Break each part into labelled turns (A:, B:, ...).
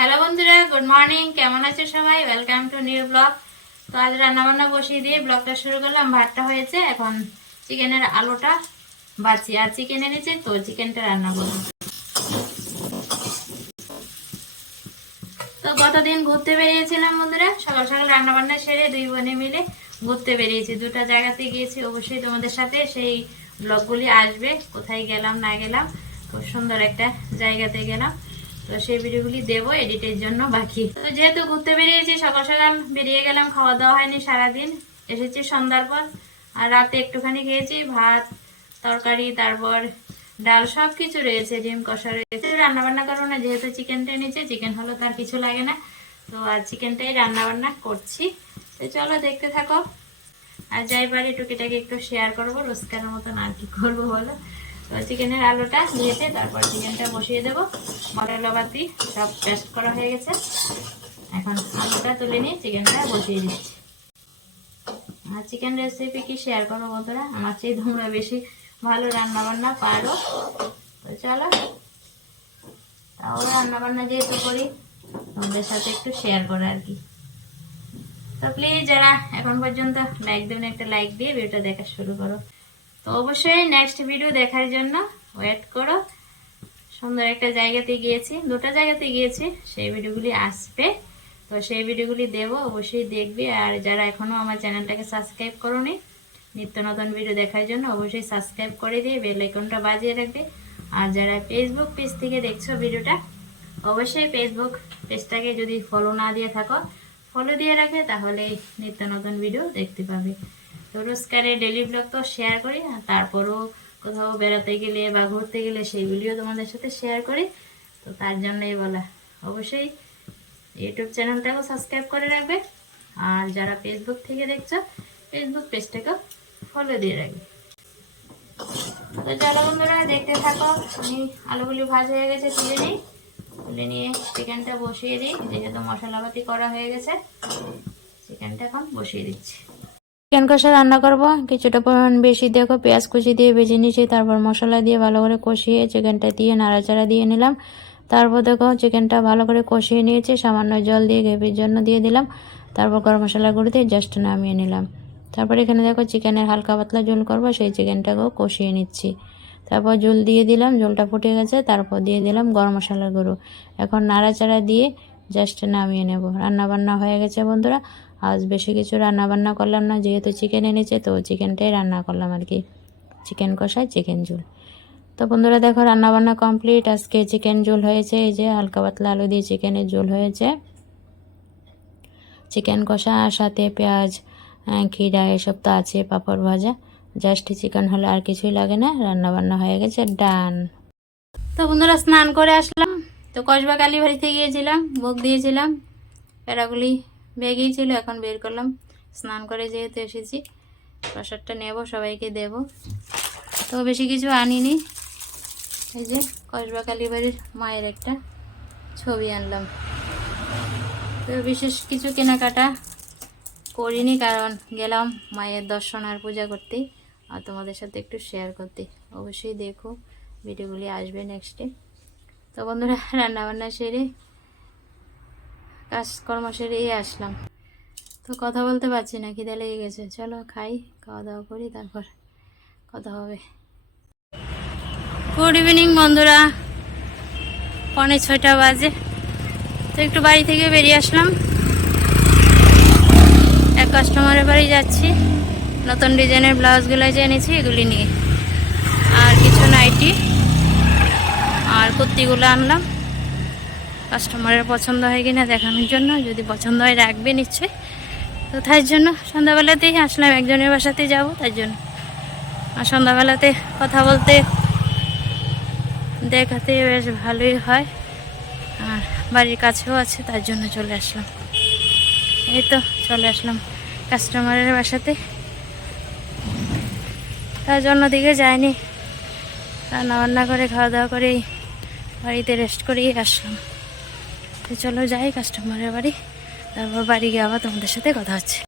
A: Hello বন্ধুরা, good morning. কেমন আছো সবাই? ওয়েলকাম টু নিউ ব্লগ তো আজ রান্নাবান্না বসিয়ে দিয়ে ব্লগটা শুরু করলাম। ভাতটা হয়েছে, এখন চিকেনের আলোটা বাছি আর চিকেন এনেছে তো চিকেনটা রান্না করব। তো গতদিন ঘুরতে বেরিয়েছিলাম বন্ধুরা? সকাল সকাল রান্না বান্না সেরে দুই বোনে মিলে ঘুরতে বেরিয়েছি। দুটো জায়গাতে গিয়েছি অবশ্যই তোমাদের সাথে। সেই ব্লগগুলি আসবে, কোথায় গেলাম, না গেলাম। খুব সুন্দর একটা জায়গাতে গেলাম। তো সেই ভিডিওগুলি দেবো, এডিটের জন্য বাকি। তো যেহেতু ঘুরতে বেরিয়েছি, সকাল সকাল বেরিয়ে গেলাম, খাওয়া দাওয়া হয়নি সারাদিন। এসেছি সন্ধ্যার পর, আর রাতে একটুখানি খেয়েছি, ভাত, তরকারি, তারপর ডাল সব কিছু রয়েছে, ডিম, কষা রয়েছে। রান্না বান্না করব না, যেহেতু চিকেনটা এনেছে, চিকেন হলো তার কিছু লাগে না। তো আর চিকেনটাই রান্না বান্না করছি। তো চলো দেখতে থাকো। আর যাই পারি, টুকিটাকে একটু শেয়ার করব, রোজকার মতন আর কি করব বলো। তো চিকেনের আলুটা ভেজে তারপর চিকেনটা বসিয়ে দেবো। মশলা বাতি সব পেস্ট করা হয়ে গেছে। এখন আলুটা তুলে নিয়ে চিকেনটা বসিয়ে দিচ্ছি। আর চিকেন রেসিপি কি শেয়ার করো বন্ধুরা? আমার চেয়ে তোমরা বেশি ভালো রান্না বান্না পারো। তো চলো, তাও রান্না বান্না যেহেতু করি, তোমাদের সাথে একটু শেয়ার করো আর কি। তো প্লিজ যারা এখন পর্যন্ত লাইক দেবেন, একটা লাইক দিয়ে ভিডিওটা দেখা শুরু করো। তো অবশ্যই নেক্সট ভিডিও দেখার জন্য ওয়েট করো। সুন্দর একটা জায়গাতে গিয়েছি, দুটো জায়গাতে গিয়েছি, সেই ভিডিওগুলি আসবে। তো সেই ভিডিওগুলি দেবো, অবশ্যই দেখবে। আর যারা এখনও আমার চ্যানেলটাকে সাবস্ক্রাইব করোনি, নিত্য নতুন ভিডিও দেখার জন্য অবশ্যই সাবস্ক্রাইব করে দিয়ে বেল আইকনটা বাজিয়ে রাখবে। আর যারা ফেসবুক পেজ থেকে দেখছ ভিডিওটা অবশ্যই ফেসবুক পেজটাকে যদি ফলো না দিয়ে থাকো ফলো দিয়ে রাখবে তাহলে নিত্য নতুন ভিডিও দেখতে পাবে। তো রোজকারে ডেলি ব্লগ তো শেয়ার করি, আর তারপরও কোথাও বেড়াতে গেলে বা ঘুরতে গেলে সেইগুলিও তোমাদের সাথে শেয়ার করি। তো তার জন্যই বলা। অবশ্যই ইউটিউব চ্যানেলটাকেও সাবস্ক্রাইব করে রাখবে, আর যারা ফেসবুক থেকে দেখছ ফেসবুক পেজটাকেও ফলো দিয়ে রাখবে। তো চলো বন্ধুরা, দেখতে থাকো। আমি আলুগুলি ভাজ হয়ে গেছে, তুলে নিই। তুলে নিয়ে চিকেনটা বসিয়ে দিই। যেহেতু মশলাপাতি করা হয়ে গেছে চিকেনটা এখন বসিয়ে দিচ্ছি। চিকেন কষা রান্না করব। কিছুটা পরিমাণ বেশি দেখো, পেঁয়াজ কুচি দিয়ে ভেজে নিয়েছি, তারপর মশলা দিয়ে ভালো করে কষিয়ে চিকেনটা দিয়ে নাড়াচাড়া দিয়ে নিলাম। তারপর দেখো, চিকেনটা ভালো করে কষিয়ে নিয়েছি, সামান্য জল দিয়ে গ্রেভির জন্য দিয়ে দিলাম। তারপর গরম মশলা গুঁড়ো দিয়ে জাস্ট নামিয়ে নিলাম। তারপর এখানে দেখো, চিকেনের হালকা পাতলা ঝোল করব, সেই চিকেনটাকেও কষিয়ে নিচ্ছি। তারপর ঝোল দিয়ে দিলাম, ঝোলটা ফুটে গেছে, তারপর দিয়ে দিলাম গরম মশলার গুঁড়ো। এখন নাড়াচাড়া দিয়ে জাস্ট নামিয়ে নেব। রান্না বান্না হয়ে গেছে বন্ধুরা আজ বেশি কিছু রান্না বান্না করলাম না, যেহেতু চিকেন এনেছে, তো চিকেনটাই রান্না করলাম আর কি। চিকেন কষায় চিকেন ঝোল। তো বন্ধুরা দেখো রান্না বান্না কমপ্লিট আজকে চিকেন ঝোল হয়েছে, এই যে হালকা পাতলা আলু দিয়ে চিকেনের ঝোল হয়েছে। চিকেন কষা, সাথে পেঁয়াজ খিরা এসব তো আছে, পাঁপড় ভাজা। জাস্ট চিকেন হলে আর কিছুই লাগে না রান্না বান্না হয়ে গেছে ডান তো বন্ধুরা স্নান করে আসলাম। তো কসবা কালী বাড়িতে গিয়েছিলাম, ভোগ দিয়েছিলাম প্যারাগুলি বেগেই ছিল, এখন বের করলাম। স্নান করে যেহেতু এসেছি, প্রসাদটা নেব, সবাইকে দেব। তো বেশি কিছু আনিনি। এই যে কসবা কালী বাড়ির মায়ের একটা ছবি আনলাম। তো বিশেষ কিছু কেনাকাটা করিনি, কারণ গেলাম মায়ের দর্শন আর পূজা করতে আর তোমাদের সাথে একটু শেয়ার করতে। অবশ্যই দেখো, ভিডিওগুলি আসবে নেক্সটে তো বন্ধুরা, রান্নাবান্না সেরে কাজকর্ম সেরেই আসলাম। তো কথা বলতে পারছি না, খিদে লেগে গেছে। চলো খাই, খাওয়া দাওয়া করি, তারপর কথা হবে। গুড ইভিনিং বন্ধুরা। পনে ছয়টা বাজে। তো একটু বাড়ি থেকে বেরিয়ে আসলাম। এক কাস্টমারের বাড়ি যাচ্ছি। নতুন ডিজাইনের ব্লাউজগুলো যে এনেছি, এগুলি নিয়ে। আর কিছু নাইটি আর কুর্তিগুলো আনলাম। কাস্টমারের পছন্দ হয় কিনা দেখানোর জন্য, যদি পছন্দ হয় রাখবে নিশ্চয়ই। তো তার জন্য সন্ধ্যাবেলাতেই আসলাম, একজনের বাসাতে যাব, তার জন্য। আর সন্ধ্যাবেলাতে কথা বলতে দেখাতে বেশ ভালোই হয়। আর বাড়ির কাছেও আছে, তার জন্য চলে আসলাম। এই তো চলে আসলাম কাস্টমারের বাসাতে। তার জন্য দিকে যায়নি রান্না বান্না করে, খাওয়া দাওয়া করেই বাড়িতে রেস্ট করেই আসলাম। তো চলো যাই কাস্টমারের বাড়ি। তারপর বাড়ি গিয়ে আবার তোমাদের সাথে কথা হচ্ছে।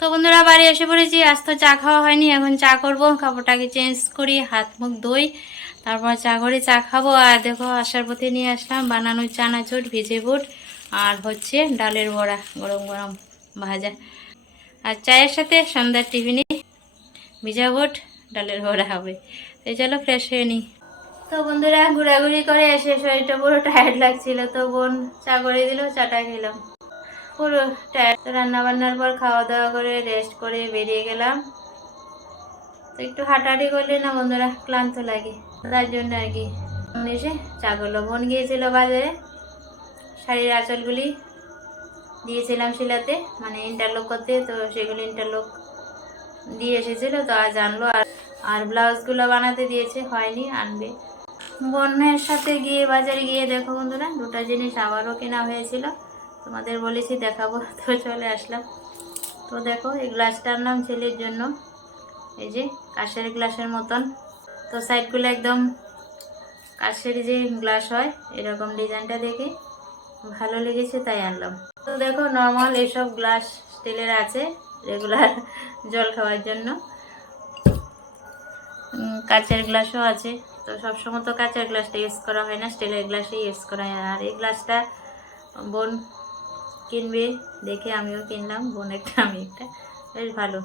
A: তো বন্ধুরা, বাড়ি এসে পড়েছি। আজ তো চা খাওয়া হয়নি, এখন চা করব। কাপড়টাকে চেঞ্জ করি, হাত মুখ ধুই, তারপর চা করে চা খাব। আর দেখো, আসার পথে নিয়ে আসলাম বানানো চানাচুর, ভিজে বুট, আর হচ্ছে ডালের বড়া, গরম গরম ভাজা। আর চায়ের সাথে সন্ধ্যার টিফিনে ভিজা ভোট ডালের বড়া হবে। এই চলো ফ্রেশ হয়ে নিই। তো বন্ধুরা ঘোরাঘুরি করে এসে শরীরটা পুরো টায়ার্ড লাগছিল, তো বোন চা করে দিল, চাটা খেলাম। পুরো টায়ার্ড রান্না বান্নার পর খাওয়া দাওয়া করে রেস্ট করে বেরিয়ে গেলাম। তো একটু হাঁটাহাঁটি করলে না বন্ধুরা ক্লান্ত লাগে, তার জন্য আর কি। এসে চা করল। বোন গিয়েছিল বাজারে, শাড়ির আঁচলগুলি দিয়েছিলাম শিলাতে মানে ইন্টারলক করতে, তো সেগুলো ইন্টারলক দিয়ে এসেছিল, তো আজ আনলো। আর আর ব্লাউজগুলো বানাতে দিয়েছে, হয়নি, আনবে। বোনের সাথে গিয়ে বাজারে গিয়ে দেখো বন্ধুরা, দুটো জিনিস আবারও কেনা হয়েছিল। তোমাদের বলেছি দেখাবো, তো চলে আসলাম। তো দেখো, এই গ্লাসটা আনলাম ছেলের জন্য। এই যে কাঁচের গ্লাসের মতন। তো সাইডগুলো একদম কাঁচের যে গ্লাস হয়, এরকম ডিজাইনটা দেখে ভালো লেগেছে, তাই আনলাম। তো দেখো, নর্মাল এসব গ্লাস স্টিলের আছে, রেগুলার জল খাওয়ার জন্য। কাঁচের গ্লাসও আছে। তো সবসময় তো কাঁচের গ্লাসটা ইউজ করা হয় না, স্টিলের গ্লাসই ইউজ করা হয়। আর এই গ্লাসটা বোন কিনবে, দেখে আমিও কিনলাম, বোন একটা, আমি একটা। বেশ ভালো।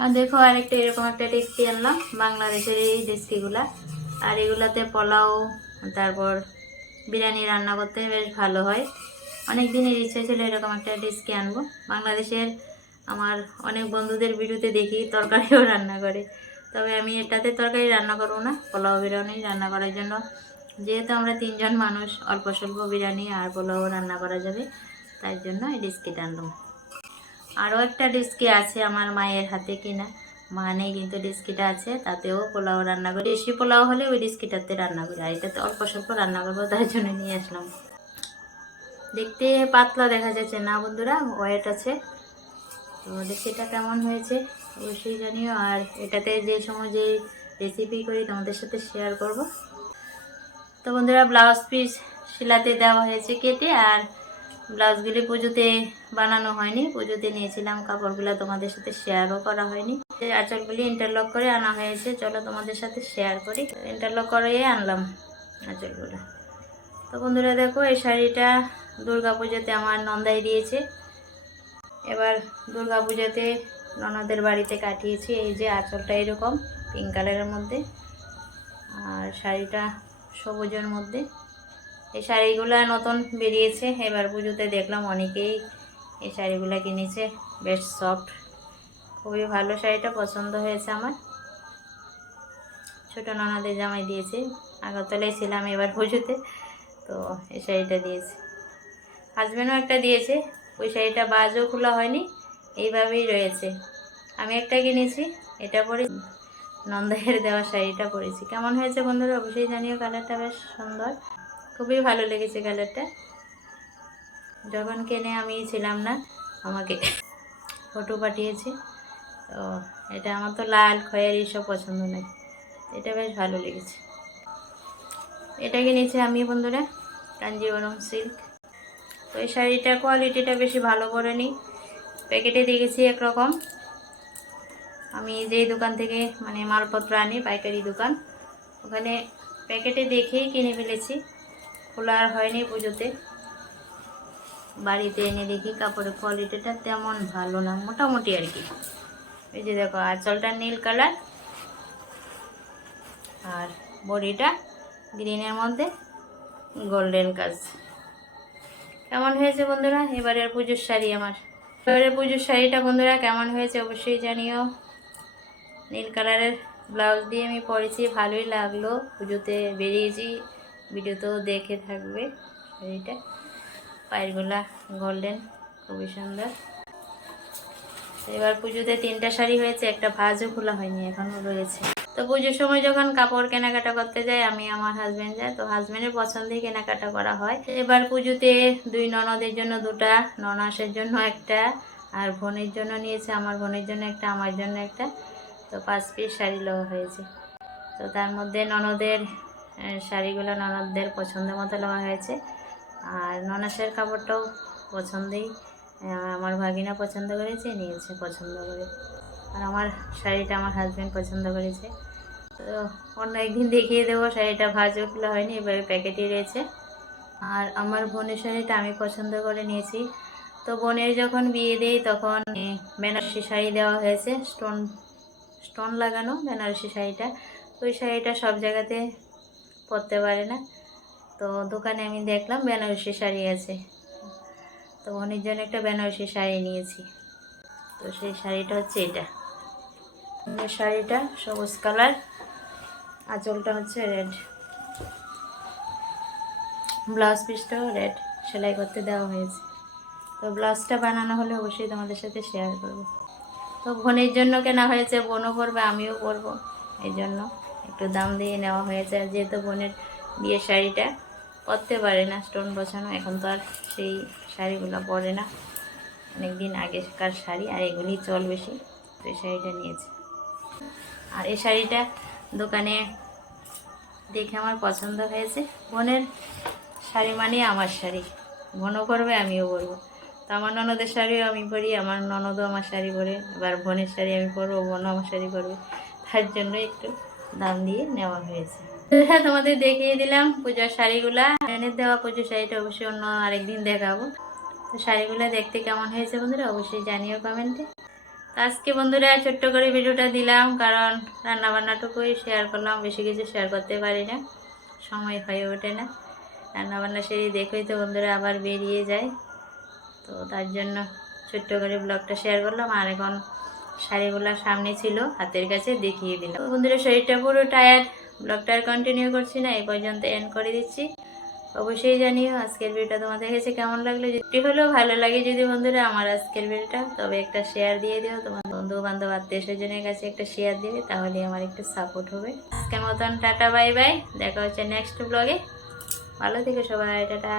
A: আর দেখো আরেকটা এরকম একটা ডেস্কি আনলাম, বাংলাদেশের এই ডেস্কিগুলা আর এগুলাতে পোলাও, তারপর বিরিয়ানি রান্না করতে বেশ ভালো হয়। অনেক দিনের ইচ্ছে ছিল এরকম একটা ডেস্কি আনব। বাংলাদেশের আমার অনেক বন্ধুদের ভিডিওতে দেখি, তরকারিও রান্না করে। তবে আমি এটাতে তরকারি রান্না করব না, পোলাও বিরিয়ানি রান্না করার জন্য। যেহেতু আমরা তিনজন মানুষ, অল্প স্বল্প বিরিয়ানি আর পোলাও রান্না করা যাবে, তাই জন্য এই ডিস্কিটা আনলাম আরও একটা ডিস্কি আছে আমার মায়ের হাতে কিনা, মা নেই কিন্তু ডিস্কিটা আছে, তাতেও পোলাও রান্না করি। বেশি পোলাও হলে ওই ডিস্কিটাতে রান্না করি, আর এটাতে অল্প স্বল্প রান্না করব, তার জন্য নিয়ে আসলাম। দেখতে পাতলা দেখা যাচ্ছে না বন্ধুরা ওয়েট আছে। তো ডিস্কিটা কেমন হয়েছে? অবশ্যই জানিও। আর এটাতে যে সময় যে রেসিপি করি তোমাদের সাথে শেয়ার করব। তো বন্ধুরা ব্লাউজ পিস সেলাতে দেওয়া হয়েছে কেটে, আর ব্লাউজগুলি পুজোতে বানানো হয়নি। পুজোতে নিয়েছিলাম কাপড়গুলো, তোমাদের সাথে শেয়ারও করা হয়নি। আঁচলগুলি ইন্টারলক করে আনা হয়েছে। চলো তোমাদের সাথে শেয়ার করি। ইন্টারলক করে আনলাম আঁচলগুলো। তো বন্ধুরা, দেখো, এই শাড়িটা দুর্গা পুজোতে আমার নন্দাই দিয়েছে। এবার দুর্গা পুজোতে ননদের বাড়িতে কাটিয়েছি, এই যে আঁচলটা এরকম পিঙ্ক কালারের মধ্যে। আর শাড়িটা সবুজের মধ্যে। এই শাড়িগুলো নতুন বেরিয়েছে, এবার পুজোতে দেখলাম অনেকেই এই শাড়িগুলো কিনেছে, বেশ সফট খুবই ভালো শাড়িটা, পছন্দ হয়েছে আমার। ছোটো ননদের জামাই দিয়েছে, আগরতলায় ছিলাম এবার পুজোতে, তো এই শাড়িটা দিয়েছে। হাজব্যান্ডও একটা দিয়েছে, ওই শাড়িটা বাজও খোলা হয়নি। এইভাবেই রয়েছে। আমি একটা কিনেছি, এটা পরে নন্দাইয়ের দেওয়া শাড়িটা পরেছি। কেমন হয়েছে বন্ধুরা? অবশ্যই জানিও, কালারটা বেশ সুন্দর। খুবই ভালো লেগেছে কালারটা। যখন কেনে আমি ছিলাম না, আমাকে ফটো পাঠিয়েছে। তো এটা আমার তো লাল, খয়ের এইসব পছন্দ নয়। এটা বেশ ভালো লেগেছে। এটা কিনেছি আমি বন্ধুরা, কাঞ্জিবরম সিল্ক। তো এই শাড়িটার কোয়ালিটিটা বেশি ভালো করে নিই প্যাকেটে দেখেছি একরকম। আমি যেই দোকান থেকে মানে মালপত্র আনি, পাইকারি দোকান, ওখানে প্যাকেটে দেখেই কিনে ফেলেছি। খোলা আর হয়নি পুজোতে। বাড়িতে এনে দেখি কাপড়ের কোয়ালিটিটা তেমন ভালো না, মোটামুটি আর কি। এই যে দেখো, আঁচলটা নীল কালার। আর বডিটা গ্রিনের মধ্যে, গোল্ডেন কাজ। কেমন হয়েছে বন্ধুরা? এবারের পুজোর শাড়ি আমার। এবারের পুজোর শাড়িটা বন্ধুরা কেমন হয়েছে অবশ্যই জানিও। নীল কালারের ব্লাউজ দিয়ে আমি পরেছি, ভালোই লাগল। পুজোতে বেরিয়েছি, ভিডিওতেও দেখে থাকবে শাড়িটা। পায়েরগুলা গোল্ডেন খুবই সুন্দর। এবার পুজোতে তিনটা শাড়ি হয়েছে, একটা ভাজও খোলা হয়নি, এখনও রয়েছে। তো পুজোর সময় যখন কাপড় কেনাকাটা করতে যাই, আমি আমার হাজব্যান্ড যাই তো হাজব্যান্ডের পছন্দেই কেনাকাটা করা হয়। এবার পুজোতে দুই ননদের জন্য দুটা, ননাসের জন্য একটা, আর বোনের জন্য নিয়েছে, আমার বোনের জন্য একটা, আমার জন্য একটা। তো পাঁচ পিস শাড়ি লওয়া হয়েছে। তো তার মধ্যে ননদের শাড়িগুলো ননদদের পছন্দ মতো লওয়া হয়েছে। আর ননাসের কাপড়টাও পছন্দেই আমার ভাগিনা পছন্দ করেছে, নিয়েছে পছন্দ করে। আর আমার শাড়িটা আমার হাজব্যান্ড পছন্দ করেছে। অন্য একদিন দেখিয়ে দেবো, শাড়িটা ভাজও খোলা হয়নি, এবারে প্যাকেটে রয়েছে। আর আমার বোনের শাড়িটা আমি পছন্দ করে নিয়েছি। তো বোনের যখন বিয়ে দেই, তখন বেনারসি শাড়ি দেওয়া হয়েছে, স্টোন স্টোন লাগানো বেনারসি শাড়িটা। ওই শাড়িটা সব জায়গাতে পরতে পারে না। তো দোকানে আমি দেখলাম বেনারসি শাড়ি আছে। তো বোনের জন্য একটা বেনারসি শাড়ি নিয়েছি। তো সেই শাড়িটা হচ্ছে এটা। শাড়িটা সবুজ কালার। আঁচলটা হচ্ছে রেড ব্লাউজ পিসটাও রেড সেলাই করতে দেওয়া হয়েছে। তো ব্লাউজটা বানানো হলে অবশ্যই তোমাদের সাথে শেয়ার করব। তো বোনের জন্য কেনা হয়েছে, বোনও পরবে, আমিও পরবো। এই জন্য একটু দাম দিয়ে নেওয়া হয়েছে। আর যেহেতু বোনের বিয়ের শাড়িটা পরতে পারে না স্টোন বসানো, এখন তো আর সেই শাড়িগুলো পরে না। অনেক দিন আগেকার শাড়ি, আর এগুলি চল বেশি, তো এই শাড়িটা নিয়েছে। আর এই শাড়িটা দোকানে দেখে আমার পছন্দ হয়েছে। বোনের শাড়ি মানে আমার শাড়ি। বোনও করবে আমিও পরবো। তো আমার ননদের শাড়িও আমি পরি, আমার ননদও আমার শাড়ি পরে, এবার বোনের শাড়ি আমি পরবো, বোনও আমার শাড়ি পরবে। তার জন্য একটু দাম দিয়ে নেওয়া হয়েছে। হ্যাঁ তোমাদের দেখিয়ে দিলাম পূজার শাড়িগুলা। এনে দেওয়া পুজোর শাড়িটা অবশ্যই অন্য আরেকদিন দেখাবো। তো শাড়িগুলো দেখতে কেমন হয়েছে বন্ধুরা, অবশ্যই জানিও কমেন্টে। আজকে বন্ধুরা ছোট্ট করে ভিডিওটা দিলাম, কারণ রান্না বান্নাটুকুই শেয়ার করলাম, বেশি কিছু শেয়ার করতে পারি না, সময় হয়ে ওঠে না। রান্না বান্না সেরে দেখোই তো বন্ধুরা আবার বেরিয়ে যায়। তো তার জন্য ছোট্ট করে ব্লগটা শেয়ার করলাম, আর এখন শাড়িগুলো সামনে ছিল, হাতের কাছে দেখিয়ে দিলাম। বন্ধুরা শরীরটা পুরো টায়ার্ড ব্লগটা আর কন্টিনিউ করছি না, এই পর্যন্ত এন্ড করে দিচ্ছি। অবশ্যই জানিও, আজকের ভিডিওটা তোমাদের কাছে কেমন লাগল? যদি হলেও ভালো লাগে যদি বন্ধুরা, আমার আজকের ভিডিওটা তবে একটা শেয়ার দিয়ে দিও। তোমার বন্ধু বান্ধব আত্মীয় স্বজনের কাছে একটা শেয়ার দিবে তাহলে আমার একটু সাপোর্ট হবে। আজকের মতন টাটা বাই বাই দেখা হচ্ছে নেক্সট ব্লগে ভালো থেকো সবাই, টাটা।